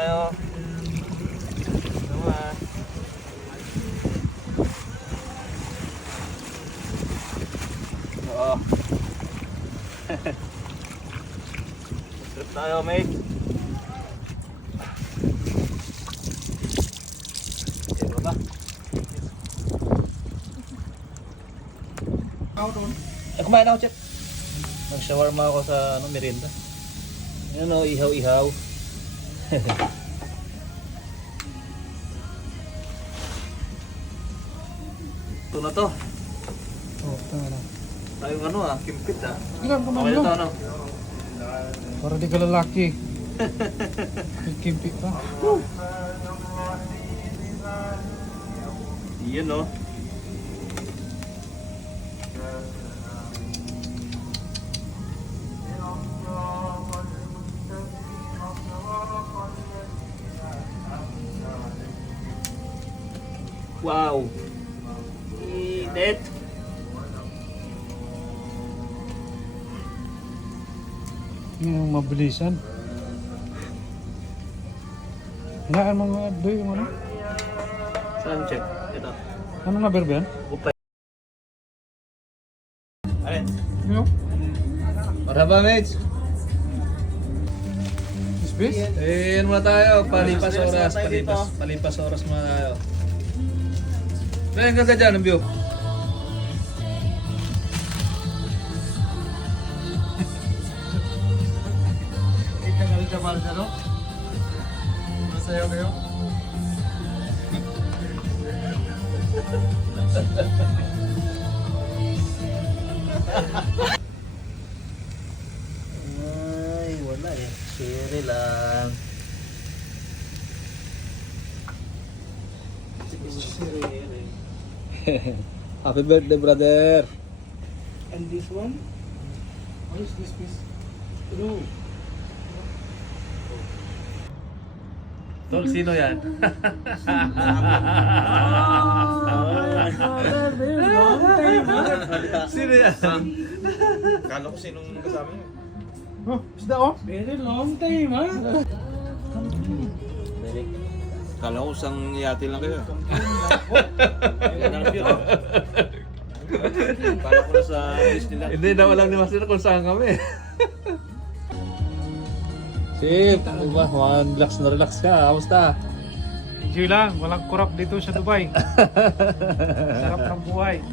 tayo. Naman. Oo. Trip tayo, mate. Okay, baba. Kumain ako, Chef. Nag-shawarma ako sa merienda. Ano, ihaw-ihaw. Ito na to. Oh, tama na. Tayong kimpit Ilan ka Okay na to, man Para di ka lalaki. Kimpi pa. Yun, no? Wow! Init! Yun yung mabilisan. Hinaan mo nga doy yung ano. Saan, Chef? Ito. Ano nga berbe yan? Upay. Alin? Yung? Marhaba, mates! Space? Eh, muna tayo. Palipas oras. Dito. Palipas oras muna tayo. Pero ang ganda dyan, ang view. Kita kali sa Barca, no? Masaya kayo? Ay, wala eh. Siri lang. Siri. Happy birthday, brother. And this one? What is this piece? Blue. Tol, sino yan? Sino yan? Kala ko sinong kasama niyo. Oh, isda oh. Very long time, ha? Kala ko isang yate lang kayo. Yan ang view. Kala ko na sa Disneyland. Hindi na alam ni Master kung saan kami. Sip, diba? Relax na relax ka. Kamusta? Enjoy lang. Walang kurap dito sa Dubai. Sarap ng buhay.